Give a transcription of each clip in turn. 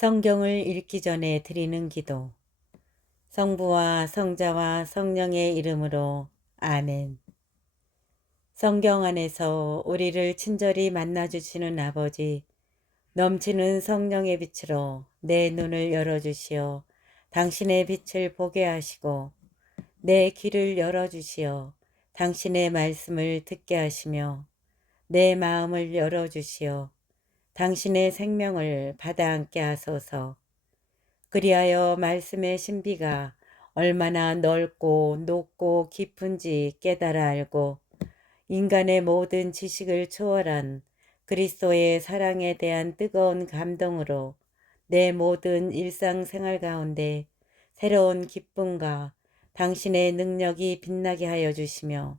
성경을 읽기 전에 드리는 기도. 성부와 성자와 성령의 이름으로 아멘. 성경 안에서 우리를 친절히 만나주시는 아버지, 넘치는 성령의 빛으로 내 눈을 열어주시어 당신의 빛을 보게 하시고 내 귀를 열어주시어 당신의 말씀을 듣게 하시며 내 마음을 열어주시어 당신의 생명을 받아 안게 하소서. 그리하여 말씀의 신비가 얼마나 넓고 높고 깊은지 깨달아 알고 인간의 모든 지식을 초월한 그리스도의 사랑에 대한 뜨거운 감동으로 내 모든 일상생활 가운데 새로운 기쁨과 당신의 능력이 빛나게 하여 주시며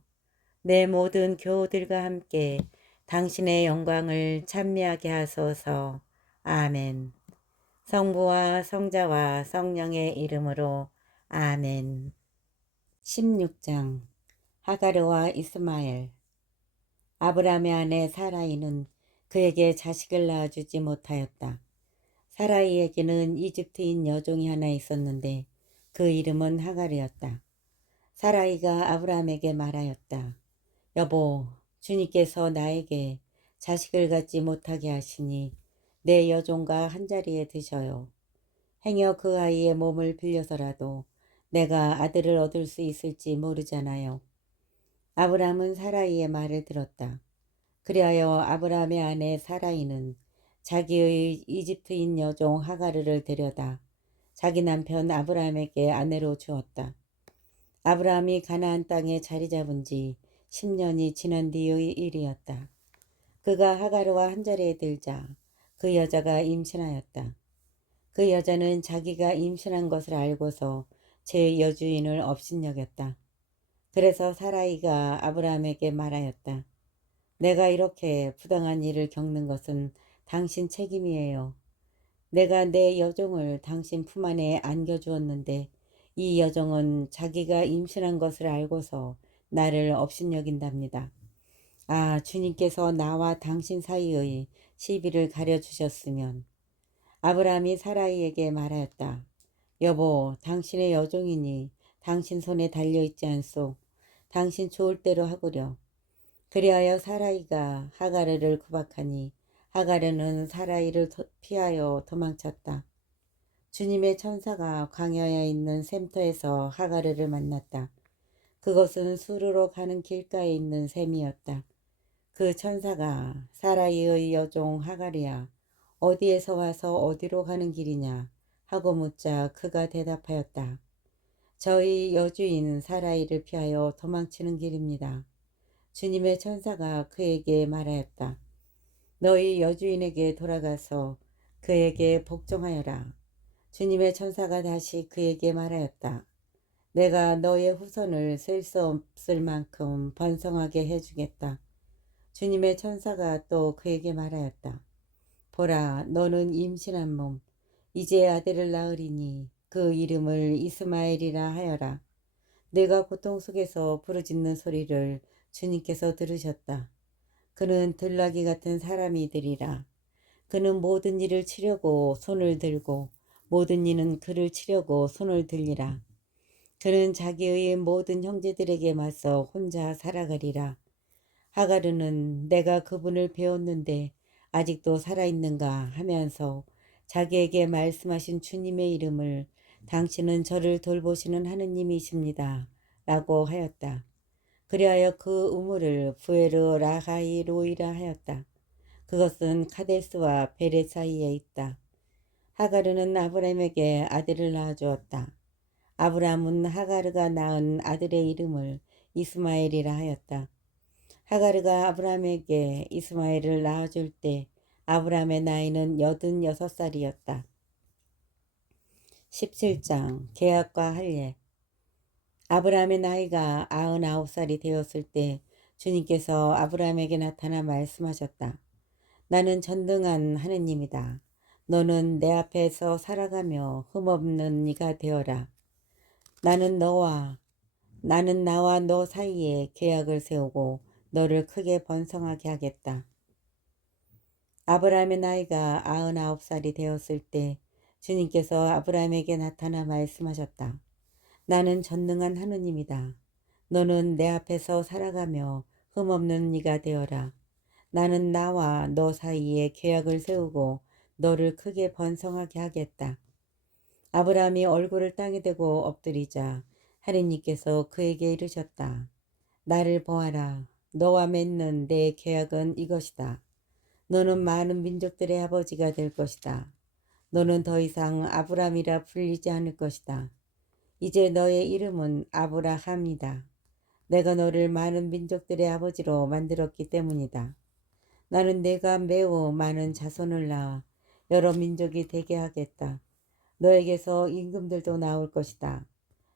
내 모든 교우들과 함께 당신의 영광을 찬미하게 하소서. 아멘. 성부와 성자와 성령의 이름으로 아멘. 16장. 하가르와 이스마엘. 아브라함의 아내 사라이는 그에게 자식을 낳아주지 못하였다. 사라이에게는 이집트인 여종이 하나 있었는데 그 이름은 하가르였다. 사라이가 아브라함에게 말하였다. 여보, 주님께서 나에게 자식을 갖지 못하게 하시니 내 여종과 한자리에 드셔요. 행여 그 아이의 몸을 빌려서라도 내가 아들을 얻을 수 있을지 모르잖아요. 아브라함은 사라이의 말을 들었다. 그리하여 아브라함의 아내 사라이는 자기의 이집트인 여종 하가르를 데려다 자기 남편 아브라함에게 아내로 주었다. 아브라함이 가나안 땅에 자리 잡은 지 10년이 지난 뒤의 일이었다. 그가 하가르와 한자리에 들자 그 여자가 임신하였다. 그 여자는 자기가 임신한 것을 알고서 제 여주인을 업신여겼다. 그래서 사라이가 아브라함에게 말하였다. 내가 이렇게 부당한 일을 겪는 것은 당신 책임이에요. 내가 내 여종을 당신 품 안에 안겨주었는데 이 여종은 자기가 임신한 것을 알고서 나를 업신여긴답니다. 아, 주님께서 나와 당신 사이의 시비를 가려주셨으면. 아브라함이 사라이에게 말하였다. 여보, 당신의 여종이니 당신 손에 달려있지 않소. 당신 좋을 대로 하구려. 그리하여 사라이가 하가르를 구박하니 하가르는 사라이를 피하여 도망쳤다. 주님의 천사가 광야에 있는 샘터에서 하가르를 만났다. 그것은 수르로 가는 길가에 있는 샘이었다. 그 천사가 사라이의 여종 하가르야, 어디에서 와서 어디로 가는 길이냐 하고 묻자 그가 대답하였다. 저희 여주인 사라이를 피하여 도망치는 길입니다. 주님의 천사가 그에게 말하였다. 너희 여주인에게 돌아가서 그에게 복종하여라. 주님의 천사가 다시 그에게 말하였다. 내가 너의 후손을 셀 수 없을 만큼 번성하게 해주겠다. 주님의 천사가 또 그에게 말하였다. 보라, 너는 임신한 몸, 이제 아들을 낳으리니 그 이름을 이스마엘이라 하여라. 내가 고통 속에서 부르짖는 소리를 주님께서 들으셨다. 그는 들나귀 같은 사람이 되리라. 그는 모든 일을 치려고 손을 들고 모든 이는 그를 치려고 손을 들리라. 그는 자기의 모든 형제들에게 맞서 혼자 살아가리라. 하가르는 내가 그분을 배웠는데 아직도 살아있는가 하면서 자기에게 말씀하신 주님의 이름을 당신은 저를 돌보시는 하느님이십니다. 라고 하였다. 그리하여 그 우물을 부에르 라하이 로이라 하였다. 그것은 카데스와 베레 사이에 있다. 하가르는 아브라함에게 아들을 낳아주었다. 아브라함은 하가르가 낳은 아들의 이름을 이스마엘이라 하였다. 하가르가 아브라함에게 이스마엘을 낳아줄 때 아브라함의 나이는 86살이었다. 17장 계약과 할례. 아브라함의 나이가 99살이 되었을 때 주님께서 아브라함에게 나타나 말씀하셨다. 나는 전능한 하느님이다. 너는 내 앞에서 살아가며 흠없는 이가 되어라. 나는 나와 너 사이에 계약을 세우고 너를 크게 번성하게 하겠다. 아브라함의 나이가 99살이 되었을 때 주님께서 아브라함에게 나타나 말씀하셨다. 나는 전능한 하느님이다. 너는 내 앞에서 살아가며 흠없는 이가 되어라. 나는 나와 너 사이에 계약을 세우고 너를 크게 번성하게 하겠다. 아브라함이 얼굴을 땅에 대고 엎드리자 하느님께서 그에게 이르셨다. 나를 보아라. 너와 맺는 내 계약은 이것이다. 너는 많은 민족들의 아버지가 될 것이다. 너는 더 이상 아브라함이라 불리지 않을 것이다. 이제 너의 이름은 아브라함이다. 내가 너를 많은 민족들의 아버지로 만들었기 때문이다. 나는 내가 매우 많은 자손을 낳아 여러 민족이 되게 하겠다. 너에게서 임금들도 나올 것이다.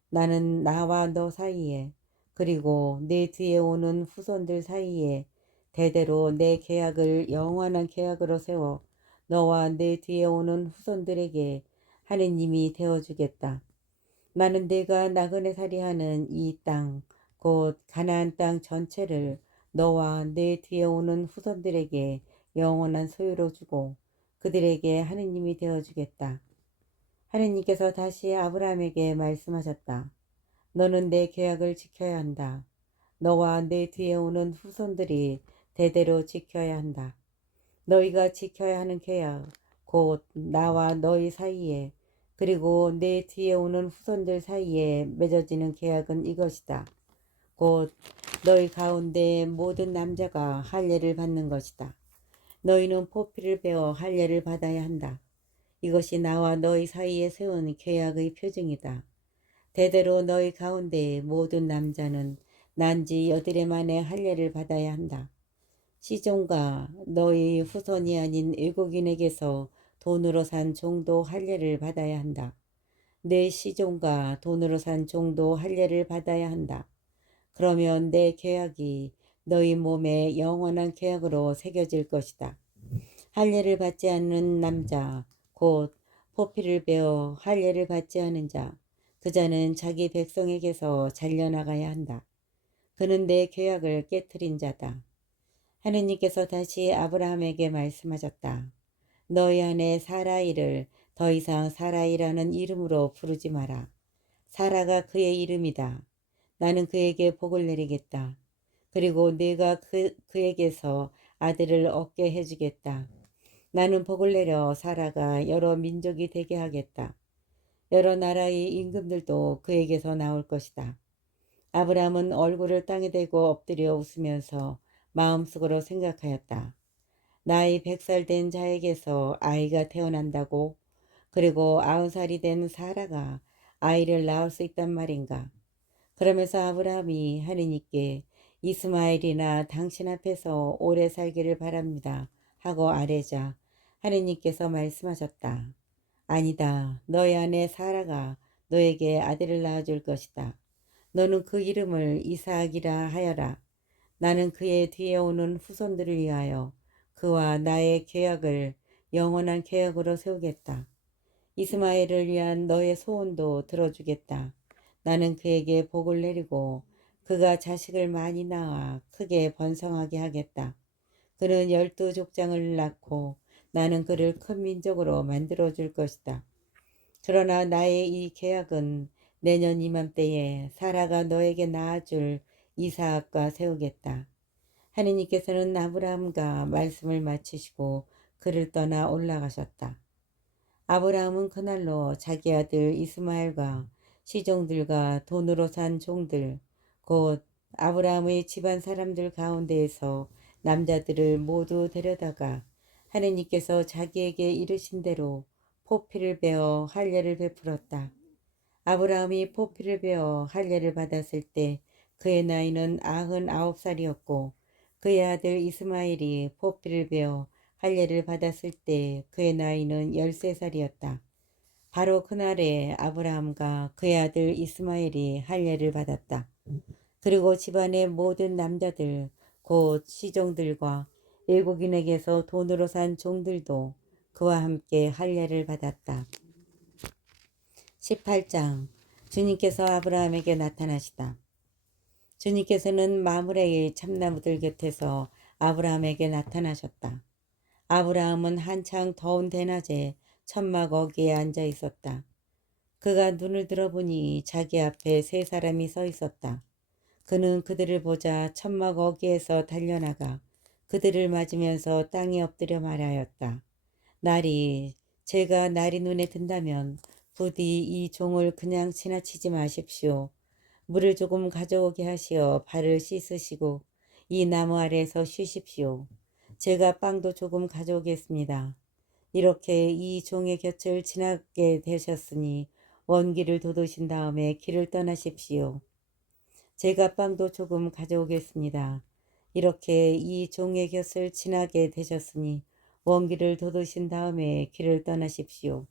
나는 나와 너 사이에 그리고 내 뒤에 오는 후손들 사이에 대대로 내 계약을 영원한 계약으로 세워 너와 내 뒤에 오는 후손들에게 하느님이 되어주겠다. 나는 내가 나그네 살이하는 이 땅, 곧 가나안 땅 전체를 너와 내 뒤에 오는 후손들에게 영원한 소유로 주고 그들에게 하느님이 되어주겠다. 하느님께서 다시 아브라함에게 말씀하셨다. 너는 내 계약을 지켜야 한다. 너와 내 뒤에 오는 후손들이 대대로 지켜야 한다. 너희가 지켜야 하는 계약, 곧 나와 너희 사이에 그리고 내 뒤에 오는 후손들 사이에 맺어지는 계약은 이것이다. 곧 너희 가운데 모든 남자가 할례를 받는 것이다. 너희는 포피를 베어 할례를 받아야 한다. 이것이 나와 너희 사이에 세운 계약의 표징이다. 대대로 너희 가운데 모든 남자는 난지 8해 만에 할례를 받아야 한다. 시종과 너희 후손이 아닌 외국인에게서 돈으로 산 종도 할례를 받아야 한다. 내 시종과 돈으로 산 종도 할례를 받아야 한다. 그러면 내 계약이 너희 몸에 영원한 계약으로 새겨질 것이다. 할례를 받지 않는 남자, 곧 포피를 베어 할례를 받지 않은 자, 그 자는 자기 백성에게서 잘려나가야 한다. 그는 내 계약을 깨뜨린 자다. 하느님께서 다시 아브라함에게 말씀하셨다. 너희 아내 사라이를 더 이상 사라이라는 이름으로 부르지 마라. 사라가 그의 이름이다. 나는 그에게 복을 내리겠다. 그리고 내가 그에게서 아들을 얻게 해주겠다. 나는 복을 내려 사라가 여러 민족이 되게 하겠다. 여러 나라의 임금들도 그에게서 나올 것이다. 아브라함은 얼굴을 땅에 대고 엎드려 웃으면서 마음속으로 생각하였다. 나이 100살 된 자에게서 아이가 태어난다고? 그리고 90살이 된 사라가 아이를 낳을 수 있단 말인가? 그러면서 아브라함이 하느님께 이스마엘이나 당신 앞에서 오래 살기를 바랍니다 하고 아뢰자 하느님께서 말씀하셨다. 아니다. 너희 아내 사라가 너에게 아들을 낳아줄 것이다. 너는 그 이름을 이삭이라 하여라. 나는 그의 뒤에 오는 후손들을 위하여 그와 나의 계약을 영원한 계약으로 세우겠다. 이스마엘을 위한 너의 소원도 들어주겠다. 나는 그에게 복을 내리고 그가 자식을 많이 낳아 크게 번성하게 하겠다. 그는 12족장을 낳고 나는 그를 큰 민족으로 만들어줄 것이다. 그러나 나의 이 계약은 내년 이맘때에 사라가 너에게 낳아줄 이삭과 세우겠다. 하느님께서는 아브라함과 말씀을 마치시고 그를 떠나 올라가셨다. 아브라함은 그날로 자기 아들 이스마엘과 시종들과 돈으로 산 종들, 곧 아브라함의 집안 사람들 가운데에서 남자들을 모두 데려다가 하느님께서 자기에게 이르신 대로 포피를 베어 할례를 베풀었다. 아브라함이 포피를 베어 할례를 받았을 때 그의 나이는 99살이었고 그의 아들 이스마엘이 포피를 베어 할례를 받았을 때 그의 나이는 13살이었다. 바로 그날에 아브라함과 그의 아들 이스마엘이 할례를 받았다. 그리고 집안의 모든 남자들 곧 시종들과 외국인에게서 돈으로 산 종들도 그와 함께 할례를 받았다. 18장 주님께서 아브라함에게 나타나시다. 주님께서는 마므레의 참나무들 곁에서 아브라함에게 나타나셨다. 아브라함은 한창 더운 대낮에 천막 어귀에 앉아 있었다. 그가 눈을 들어보니 자기 앞에 세 사람이 서 있었다. 그는 그들을 보자 천막 어귀에서 달려나가 그들을 맞으면서 땅에 엎드려 말하였다. 제가 날이 눈에 든다면 부디 이 종을 그냥 지나치지 마십시오. 물을 조금 가져오게 하시어 발을 씻으시고 이 나무 아래에서 쉬십시오. 제가 빵도 조금 가져오겠습니다. 이렇게 이 종의 곁을 지나게 되셨으니 원기를 돋우신 다음에 길을 떠나십시오. 제가 빵도 조금 가져오겠습니다. 이렇게 이 종의 곁을 지나게 되셨으니 원기를 돋우신 다음에 길을 떠나십시오.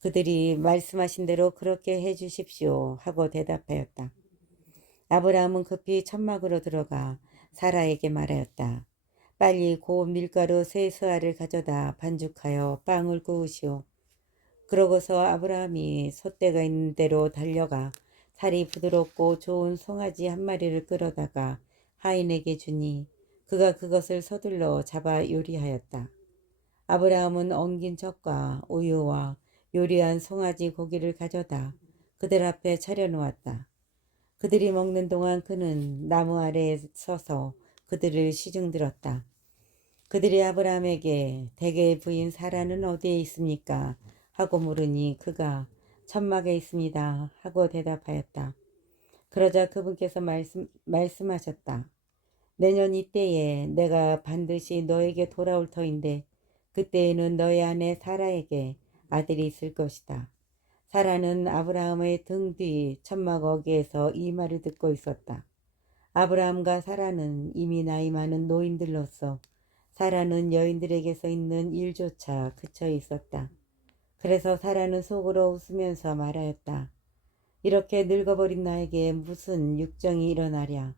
그들이 말씀하신 대로 그렇게 해 주십시오 하고 대답하였다. 아브라함은 급히 천막으로 들어가 사라에게 말하였다. 빨리 고운 밀가루 세 스아를 가져다 반죽하여 빵을 구우시오. 그러고서 아브라함이 솥대가 있는 대로 달려가 살이 부드럽고 좋은 송아지 한 마리를 끌어다가 하인에게 주니 그가 그것을 서둘러 잡아 요리하였다. 아브라함은 엉긴 젖과 우유와 요리한 송아지 고기를 가져다 그들 앞에 차려놓았다. 그들이 먹는 동안 그는 나무 아래에 서서 그들을 시중들었다. 그들이 아브라함에게 대개의 부인 사라는 어디에 있습니까? 하고 물으니 그가 천막에 있습니다. 하고 대답하였다. 그러자 그분께서 말씀하셨다. 내년 이때에 내가 반드시 너에게 돌아올 터인데 그때에는 너의 아내 사라에게 아들이 있을 것이다. 사라는 아브라함의 등 뒤 천막 어귀에서 이 말을 듣고 있었다. 아브라함과 사라는 이미 나이 많은 노인들로서 사라는 여인들에게서 있는 일조차 그쳐 있었다. 그래서 사라는 속으로 웃으면서 말하였다. 이렇게 늙어버린 나에게 무슨 육정이 일어나랴.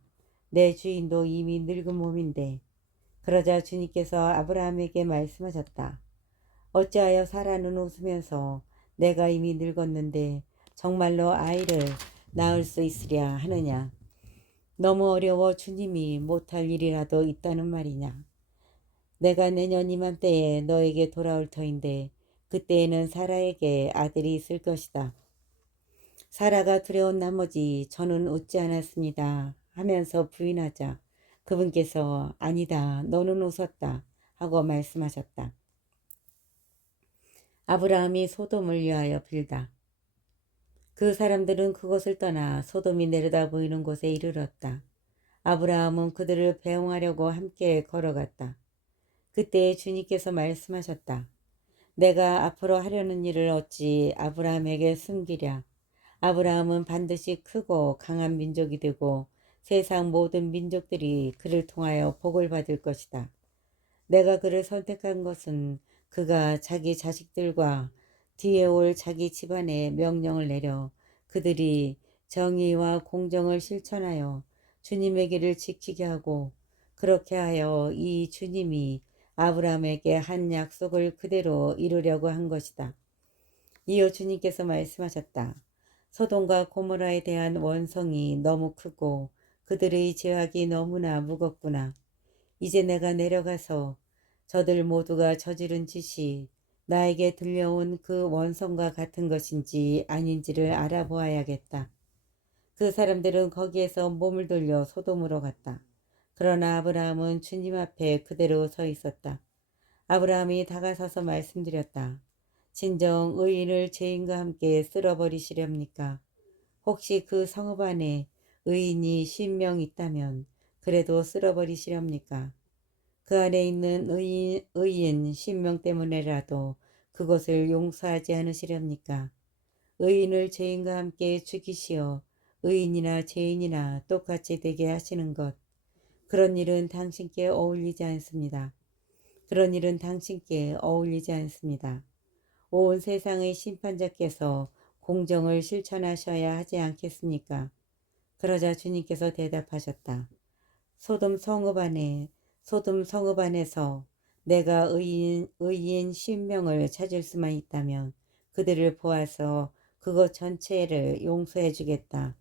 내 주인도 이미 늙은 몸인데. 그러자 주님께서 아브라함에게 말씀하셨다. 어찌하여 사라는 웃으면서 내가 이미 늙었는데 정말로 아이를 낳을 수 있으랴 하느냐. 너무 어려워 주님이 못할 일이라도 있다는 말이냐. 내가 내년 이맘때에 너에게 돌아올 터인데 그때에는 사라에게 아들이 있을 것이다. 사라가 두려운 나머지 저는 웃지 않았습니다 하면서 부인하자 그분께서 아니다 너는 웃었다 하고 말씀하셨다. 아브라함이 소돔을 위하여 빌다. 그 사람들은 그곳을 떠나 소돔이 내려다 보이는 곳에 이르렀다. 아브라함은 그들을 배웅하려고 함께 걸어갔다. 그때 주님께서 말씀하셨다. 내가 앞으로 하려는 일을 어찌 아브라함에게 숨기랴. 아브라함은 반드시 크고 강한 민족이 되고 세상 모든 민족들이 그를 통하여 복을 받을 것이다. 내가 그를 선택한 것은 그가 자기 자식들과 뒤에 올 자기 집안에 명령을 내려 그들이 정의와 공정을 실천하여 주님의 길을 지키게 하고 그렇게 하여 이 주님이 아브라함에게 한 약속을 그대로 이루려고 한 것이다. 이어 주님께서 말씀하셨다. 소돔과 고모라에 대한 원성이 너무 크고 그들의 죄악이 너무나 무겁구나. 이제 내가 내려가서 저들 모두가 저지른 짓이 나에게 들려온 그 원성과 같은 것인지 아닌지를 알아보아야겠다. 그 사람들은 거기에서 몸을 돌려 소돔으로 갔다. 그러나 아브라함은 주님 앞에 그대로 서 있었다. 아브라함이 다가서서 말씀드렸다. 진정 의인을 죄인과 함께 쓸어버리시렵니까? 혹시 그 성읍 안에 의인이 10명 있다면 그래도 쓸어버리시렵니까? 그 안에 있는 의인 10명 때문에라도 그것을 용서하지 않으시렵니까? 의인을 죄인과 함께 죽이시어 의인이나 죄인이나 똑같이 되게 하시는 것. 그런 일은 당신께 어울리지 않습니다. 그런 일은 당신께 어울리지 않습니다. 온 세상의 심판자께서 공정을 실천하셔야 하지 않겠습니까? 그러자 주님께서 대답하셨다. 소돔 성읍 안에서 내가 의인 10명을 찾을 수만 있다면 그들을 보아서 그것 전체를 용서해 주겠다.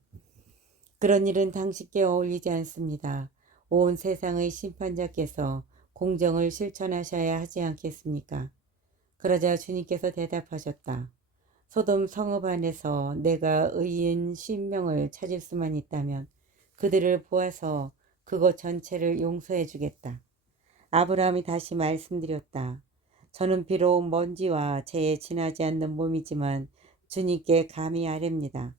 그런 일은 당신께 어울리지 않습니다. 온 세상의 심판자께서 공정을 실천하셔야 하지 않겠습니까? 그러자 주님께서 대답하셨다. 소돔 성읍 안에서 내가 의인 50명을 찾을 수만 있다면 그들을 보아서 그곳 전체를 용서해 주겠다. 아브라함이 다시 말씀드렸다. 저는 비록 먼지와 재에 지나지 않는 몸이지만 주님께 감히 아뢰입니다.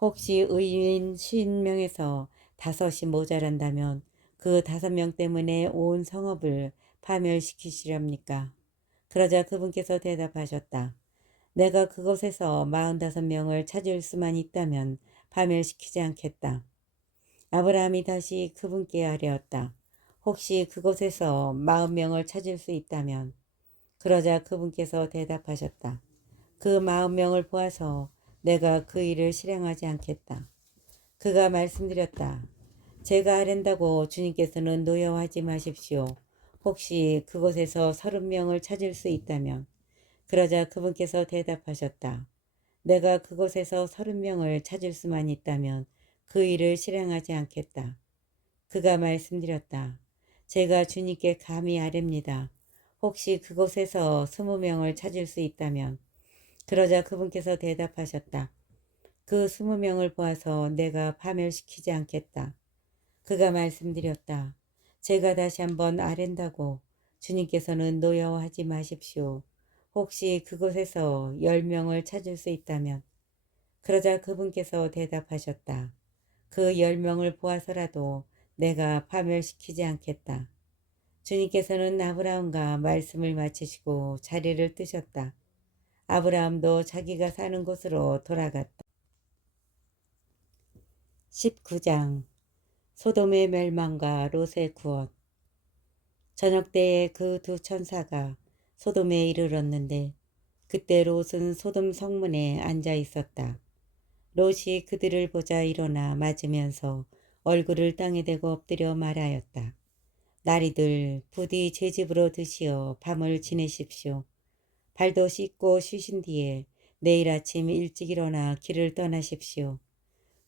혹시 의인 50명에서 5이 모자란다면 그 5명 때문에 온 성읍을 파멸시키시렵니까? 그러자 그분께서 대답하셨다. 내가 그곳에서 45명을 찾을 수만 있다면 파멸시키지 않겠다. 아브라함이 다시 그분께 아뢰었다. 혹시 그곳에서 40명을 찾을 수 있다면? 그러자 그분께서 대답하셨다. 그 40명을 보아서 내가 그 일을 실행하지 않겠다. 그가 말씀드렸다. 제가 아랜다고 주님께서는 노여워하지 마십시오. 혹시 그곳에서 30명을 찾을 수 있다면? 그러자 그분께서 대답하셨다. 내가 그곳에서 30명을 찾을 수만 있다면 그 일을 실행하지 않겠다. 그가 말씀드렸다. 제가 주님께 감히 아뢰입니다. 혹시 그곳에서 20명을 찾을 수 있다면? 그러자 그분께서 대답하셨다. 그 20명을 보아서 내가 파멸시키지 않겠다. 그가 말씀드렸다. 제가 다시 한번 아랜다고 주님께서는 노여워하지 마십시오. 혹시 그곳에서 10명을 찾을 수 있다면? 그러자 그분께서 대답하셨다. 그 10명을 보아서라도 내가 파멸시키지 않겠다. 주님께서는 아브라함과 말씀을 마치시고 자리를 뜨셨다. 아브라함도 자기가 사는 곳으로 돌아갔다. 19장 소돔의 멸망과 롯의 구원. 저녁 때에 그 두 천사가 소돔에 이르렀는데 그때 롯은 소돔 성문에 앉아 있었다. 롯이 그들을 보자 일어나 맞으면서 얼굴을 땅에 대고 엎드려 말하였다. 나리들 부디 제 집으로 드시어 밤을 지내십시오. 발도 씻고 쉬신 뒤에 내일 아침 일찍 일어나 길을 떠나십시오.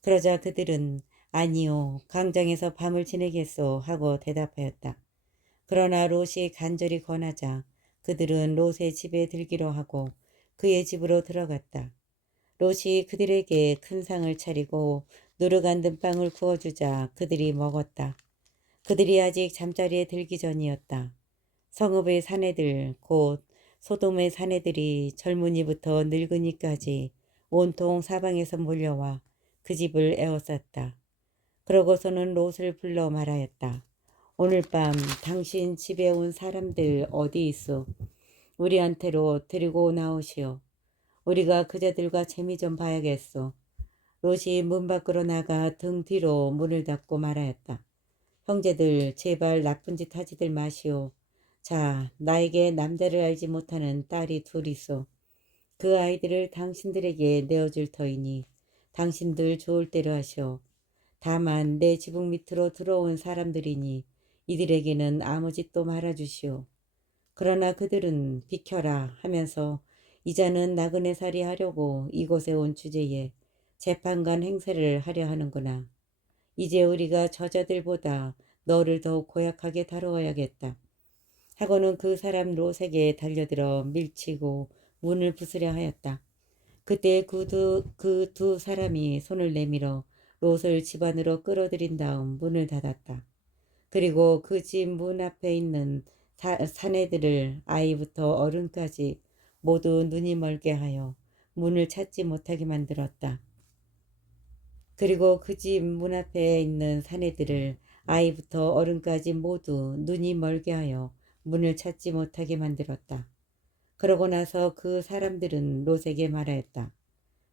그러자 그들은 아니요 광장에서 밤을 지내겠소 하고 대답하였다. 그러나 롯이 간절히 권하자 그들은 롯의 집에 들기로 하고 그의 집으로 들어갔다. 롯이 그들에게 큰 상을 차리고 누르간 든 빵을 구워주자 그들이 먹었다. 그들이 아직 잠자리에 들기 전이었다. 성읍의 사내들 곧 소돔의 사내들이 젊은이부터 늙은이까지 온통 사방에서 몰려와 그 집을 에워쌌다. 그러고서는 롯을 불러 말하였다. 오늘 밤 당신 집에 온 사람들 어디 있소? 우리한테로 데리고 나오시오. 우리가 그자들과 재미 좀 봐야겠소. 롯이 문 밖으로 나가 등 뒤로 문을 닫고 말하였다. 형제들 제발 나쁜 짓 하지들 마시오. 자, 나에게 남자를 알지 못하는 딸이 둘 있어. 그 아이들을 당신들에게 내어줄 터이니 당신들 좋을 대로 하시오. 다만 내 지붕 밑으로 들어온 사람들이니 이들에게는 아무 짓도 말아주시오. 그러나 그들은 비켜라 하면서 이자는 나그네 살이 하려고 이곳에 온 주제에 재판관 행세를 하려 하는구나. 이제 우리가 저자들보다 너를 더욱 고약하게 다루어야겠다. 하고는 그 사람 롯에게 달려들어 밀치고 문을 부수려 하였다. 그때 그 두 사람이 손을 내밀어 롯을 집 안으로 끌어들인 다음 문을 닫았다. 그리고 그 집 문 앞에 있는 사내들을 아이부터 어른까지 모두 눈이 멀게 하여 문을 찾지 못하게 만들었다. 그리고 그 집 문 앞에 있는 사내들을 아이부터 어른까지 모두 눈이 멀게 하여 문을 찾지 못하게 만들었다. 그러고 나서 그 사람들은 롯에게 말하였다.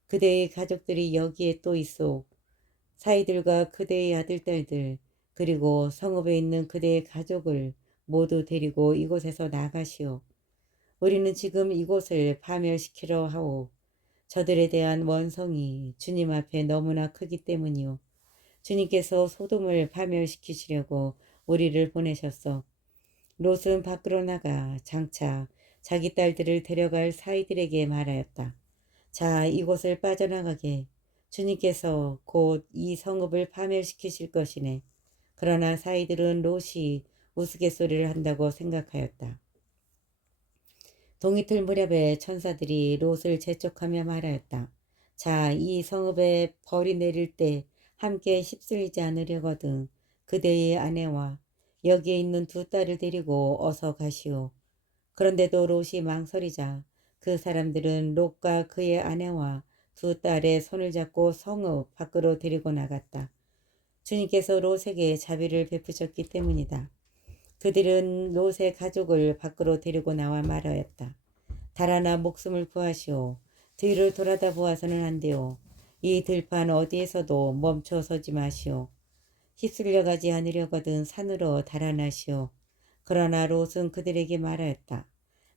그대의 가족들이 여기에 또 있어. 사이들과 그대의 아들, 딸들, 그리고 성읍에 있는 그대의 가족을 모두 데리고 이곳에서 나가시오. 우리는 지금 이곳을 파멸시키려 하오. 저들에 대한 원성이 주님 앞에 너무나 크기 때문이오. 주님께서 소돔을 파멸시키시려고 우리를 보내셨어. 롯은 밖으로 나가 장차 자기 딸들을 데려갈 사이들에게 말하였다. 자, 이곳을 빠져나가게. 주님께서 곧 이 성읍을 파멸시키실 것이네. 그러나 사이들은 롯이 우스갯소리를 한다고 생각하였다. 동이틀 무렵에 천사들이 롯을 재촉하며 말하였다. 자, 이 성읍에 벌이 내릴 때 함께 휩쓸리지 않으려거든 그대의 아내와 여기에 있는 두 딸을 데리고 어서 가시오. 그런데도 롯이 망설이자 그 사람들은 롯과 그의 아내와 두 딸의 손을 잡고 성읍 밖으로 데리고 나갔다. 주님께서 롯에게 자비를 베푸셨기 때문이다. 그들은 롯의 가족을 밖으로 데리고 나와 말하였다. 달아나 목숨을 구하시오. 뒤를 돌아다 보아서는 안 돼요. 이 들판 어디에서도 멈춰 서지 마시오. 휩쓸려 가지 않으려거든 산으로 달아나시오. 그러나 롯은 그들에게 말하였다.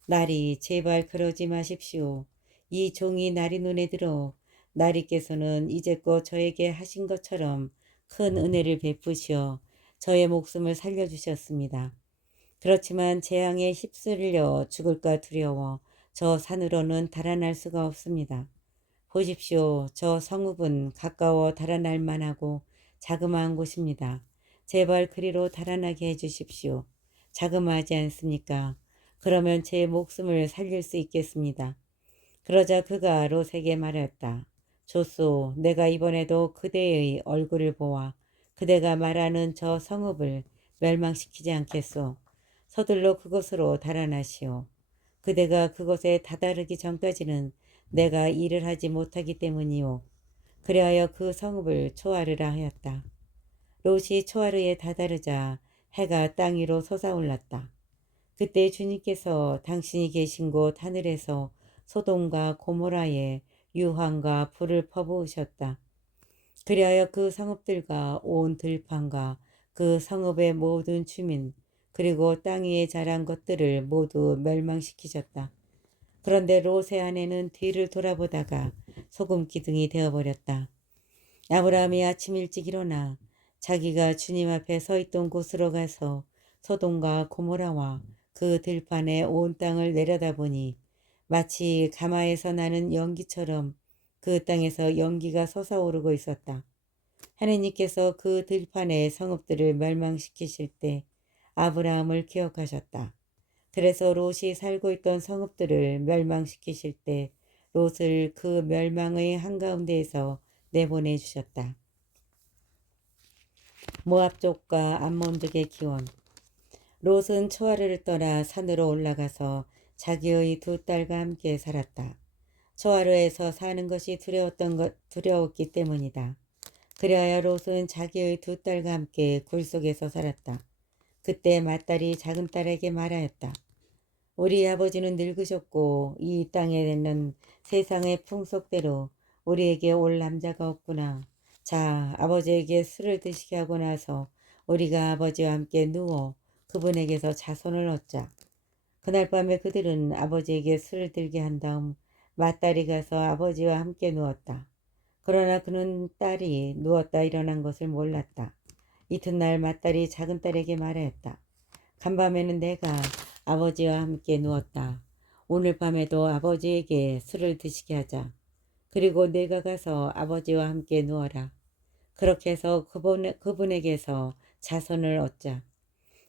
나리 제발 그러지 마십시오. 이 종이 나리 눈에 들어 나리께서는 이제껏 저에게 하신 것처럼 큰 은혜를 베푸시어 저의 목숨을 살려주셨습니다. 그렇지만 재앙에 휩쓸려 죽을까 두려워 저 산으로는 달아날 수가 없습니다. 보십시오. 저 성읍은 가까워 달아날 만하고 자그마한 곳입니다. 제발 그리로 달아나게 해주십시오. 자그마하지 않습니까? 그러면 제 목숨을 살릴 수 있겠습니다. 그러자 그가 롯에게 말했다. 좋소. 내가 이번에도 그대의 얼굴을 보아 그대가 말하는 저 성읍을 멸망시키지 않겠소. 서둘러 그곳으로 달아나시오. 그대가 그곳에 다다르기 전까지는 내가 일을 하지 못하기 때문이요. 그리하여 그 성읍을 초하르라 하였다. 롯이 초하르에 다다르자 해가 땅 위로 솟아올랐다. 그때 주님께서 당신이 계신 곳 하늘에서 소돔과 고모라에 유황과 불을 퍼부으셨다. 그리하여 그 성읍들과 온 들판과 그 성읍의 모든 주민 그리고 땅 위에 자란 것들을 모두 멸망시키셨다. 그런데 롯의 아내는 뒤를 돌아보다가 소금 기둥이 되어버렸다. 아브라함이 아침 일찍 일어나 자기가 주님 앞에 서 있던 곳으로 가서 소돔과 고모라와 그 들판의 온 땅을 내려다보니 마치 가마에서 나는 연기처럼 그 땅에서 연기가 솟아오르고 있었다. 하느님께서 그 들판의 성읍들을 멸망시키실 때 아브라함을 기억하셨다. 그래서 롯이 살고 있던 성읍들을 멸망시키실 때 롯을 그 멸망의 한가운데에서 내보내 주셨다. 모압족과 암몬족의 기원. 롯은 초하르를 떠나 산으로 올라가서 자기의 두 딸과 함께 살았다. 초하르에서 사는 것이 두려웠기 때문이다. 그리하여 롯은 자기의 두 딸과 함께 굴 속에서 살았다. 그때 맏딸이 작은 딸에게 말하였다. 우리 아버지는 늙으셨고 이 땅에는 세상의 풍속대로 우리에게 올 남자가 없구나. 자, 아버지에게 술을 드시게 하고 나서 우리가 아버지와 함께 누워 그분에게서 자손을 얻자. 그날 밤에 그들은 아버지에게 술을 들게 한 다음 맏딸이 가서 아버지와 함께 누웠다. 그러나 그는 딸이 누웠다 일어난 것을 몰랐다. 이튿날 맏딸이 작은 딸에게 말하였다. 간밤에는 내가 아버지와 함께 누웠다. 오늘 밤에도 아버지에게 술을 드시게 하자. 그리고 내가 가서 아버지와 함께 누워라. 그렇게 해서 그분에게서 자손을 얻자.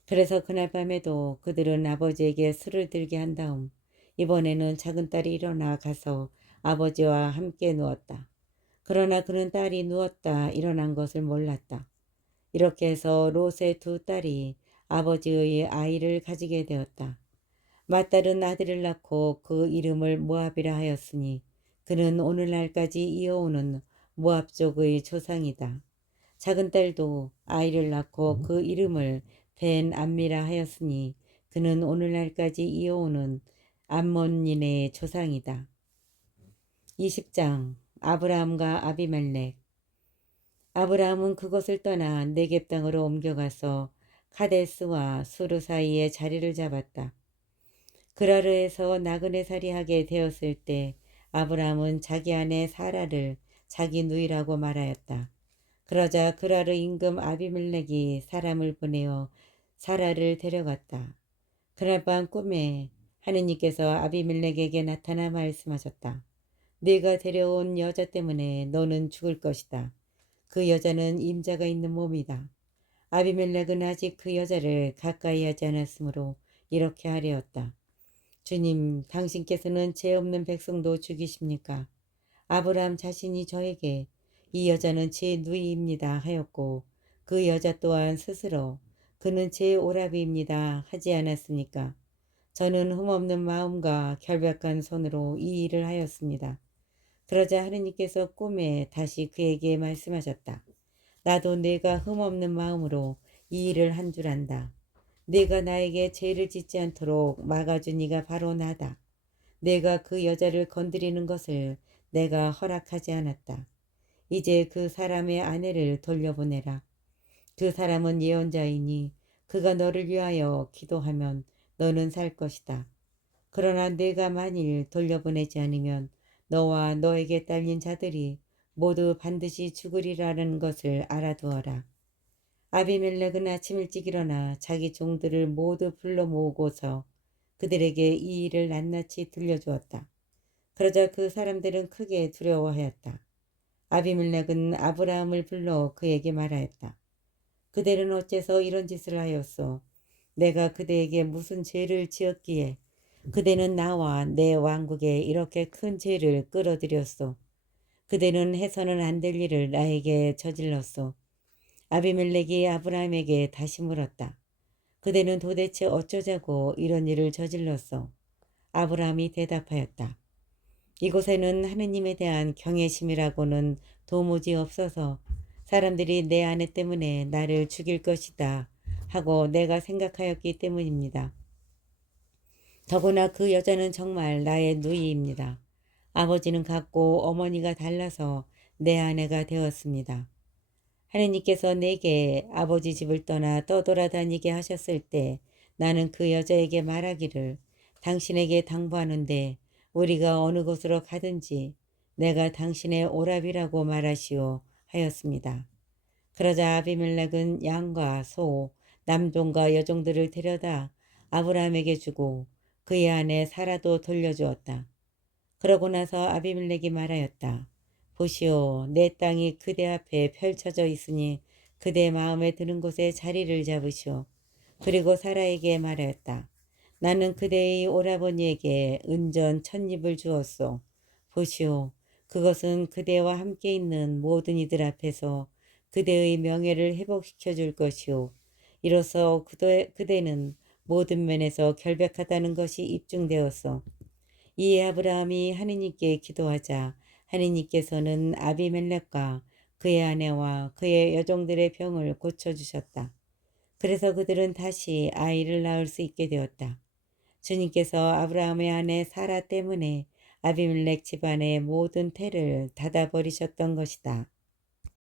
그래서 그날 밤에도 그들은 아버지에게 술을 들게 한 다음 이번에는 작은 딸이 일어나 가서 아버지와 함께 누웠다. 그러나 그는 딸이 누웠다 일어난 것을 몰랐다. 이렇게 해서 롯의 두 딸이 아버지의 아이를 가지게 되었다. 맏딸은 아들을 낳고 그 이름을 모압이라 하였으니 그는 오늘날까지 이어오는 모압족의 조상이다. 작은 딸도 아이를 낳고 그 이름을 벤 암미라 하였으니 그는 오늘날까지 이어오는 암몬인의 조상이다. 20장 아브라함과 아비멜렉. 아브라함은 그것을 떠나 네겝 땅으로 옮겨가서 카데스와 수르 사이에 자리를 잡았다. 그라르에서 나그네 살이하게 되었을 때 아브라함은 자기 아내 사라를 자기 누이라고 말하였다. 그러자 그라르 임금 아비멜렉이 사람을 보내어 사라를 데려갔다. 그날 밤 꿈에 하느님께서 아비멜렉에게 나타나 말씀하셨다. 네가 데려온 여자 때문에 너는 죽을 것이다. 그 여자는 임자가 있는 몸이다. 아비멜렉은 아직 그 여자를 가까이 하지 않았으므로 이렇게 하려었다. 주님, 당신께서는 죄 없는 백성도 죽이십니까? 아브라함 자신이 저에게 이 여자는 제 누이입니다 하였고 그 여자 또한 스스로 그는 제 오라비입니다 하지 않았습니까? 저는 흠없는 마음과 결백한 손으로 이 일을 하였습니다. 그러자 하느님께서 꿈에 다시 그에게 말씀하셨다. 나도 내가 흠없는 마음으로 이 일을 한 줄 안다. 내가 나에게 죄를 짓지 않도록 막아준 이가 바로 나다. 내가 그 여자를 건드리는 것을 내가 허락하지 않았다. 이제 그 사람의 아내를 돌려보내라. 그 사람은 예언자이니 그가 너를 위하여 기도하면 너는 살 것이다. 그러나 내가 만일 돌려보내지 않으면 너와 너에게 딸린 자들이 모두 반드시 죽으리라는 것을 알아두어라. 아비멜렉은 아침 일찍 일어나 자기 종들을 모두 불러 모으고서 그들에게 이 일을 낱낱이 들려주었다. 그러자 그 사람들은 크게 두려워하였다. 아비멜렉은 아브라함을 불러 그에게 말하였다. 그대는 어째서 이런 짓을 하였소? 내가 그대에게 무슨 죄를 지었기에 그대는 나와 내 왕국에 이렇게 큰 죄를 끌어들였소. 그대는 해서는 안 될 일을 나에게 저질렀소. 아비멜렉이 아브라함에게 다시 물었다. 그대는 도대체 어쩌자고 이런 일을 저질렀소? 아브라함이 대답하였다. 이곳에는 하느님에 대한 경외심이라고는 도무지 없어서 사람들이 내 아내 때문에 나를 죽일 것이다 하고 내가 생각하였기 때문입니다. 더구나 그 여자는 정말 나의 누이입니다. 아버지는 같고 어머니가 달라서 내 아내가 되었습니다. 하느님께서 내게 아버지 집을 떠나 떠돌아다니게 하셨을 때 나는 그 여자에게 말하기를 당신에게 당부하는데 우리가 어느 곳으로 가든지 내가 당신의 오랍이라고 말하시오 하였습니다. 그러자 아비멜렉은 양과 소, 남종과 여종들을 데려다 아브라함에게 주고 그의 아내 사라도 돌려주었다. 그러고 나서 아비멜렉이 말하였다. 보시오, 내 땅이 그대 앞에 펼쳐져 있으니 그대 마음에 드는 곳에 자리를 잡으시오. 그리고 사라에게 말하였다. 나는 그대의 오라버니에게 은전 1000입을 주었소. 보시오, 그것은 그대와 함께 있는 모든 이들 앞에서 그대의 명예를 회복시켜 줄 것이오. 이로써 그대는 모든 면에서 결백하다는 것이 입증되었소. 이에 아브라함이 하느님께 기도하자 하느님께서는 아비멜렉과 그의 아내와 그의 여종들의 병을 고쳐주셨다. 그래서 그들은 다시 아이를 낳을 수 있게 되었다. 주님께서 아브라함의 아내 사라 때문에 아비멜렉 집안의 모든 태를 닫아버리셨던 것이다.